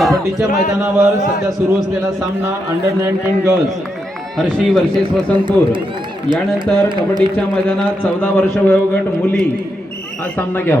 कबड्डीच्या मैदानावर सध्या सुरू असलेला सामना under 19 girls Harshi versus Vasantpur. यानंतर कबड्डीच्या मैदानात 14 वर्ष वयोगट मुली हा सामना घ्या।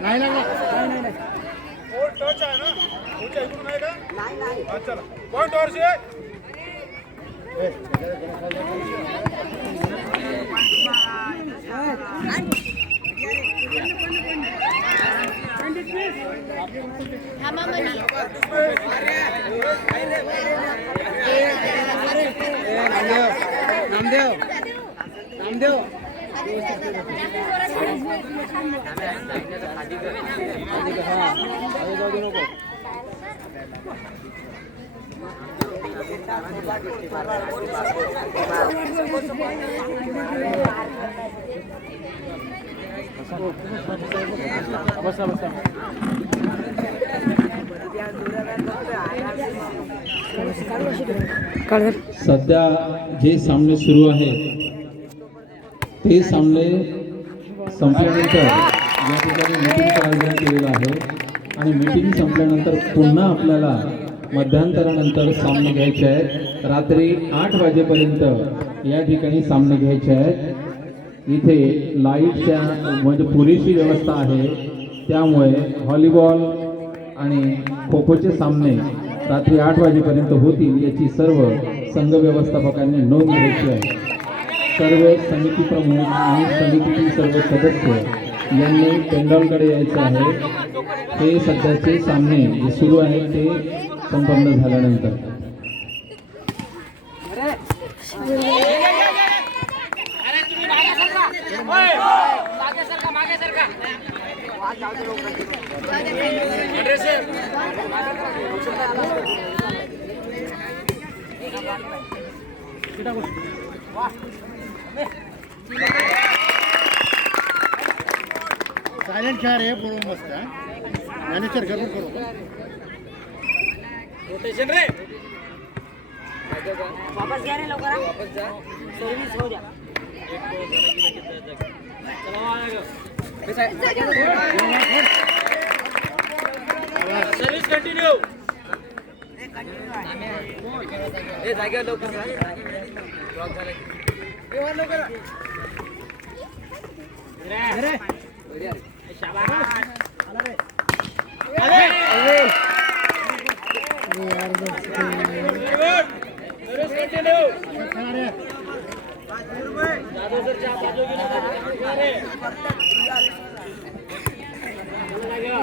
नाही लागला फोर टच आहे ना तुमच्या इकडून नाही का नाही चला पॉइंट वरशी नामदेव नामदेव सध्या जे सामने सुरू आहेत ते सामने संपल्यानंतर या ठिकाणी मीटिंगचं आयोजन केलेलं आहे आणि मीटिंग संपल्यानंतर पुन्हा आपल्याला मध्यांतरानंतर सामने घ्यायचे आहेत। रात्री 8 वाजेपर्यंत या ठिकाणी सामने घ्यायचे आहेत। इथे लाईटच्या म्हणजे पुरेशी व्यवस्था आहे, त्यामुळे व्हॉलीबॉल आणि खो खोचे सामने रात्री 8 वाजेपर्यंत होतील याची सर्व संघ व्यवस्थापकांनी नोंद घ्यायची आहे। सर्व समिती प्रमुख आणि समितीतील सर्व सदस्य यांनी पेंडॉलकडे यायचं आहे। हे सध्याचे सामने जे सुरू आहेत ते संपन्न झाल्यानंतर साइलेंट खेळ रे पूर्ण मस्त मॅनेजर करून करू रोटेशन रे वापस घ्या रे लवकर वापस जा सर्व्हिस हो द्या सर्व्हिस कंटिन्यू ए जागा लवकर ब्लॉक झाले ए लवकर रे शाबाश आला रे अरे यार सर्व्हिस कंटिन्यू जादू सर चा बाजू रे लगा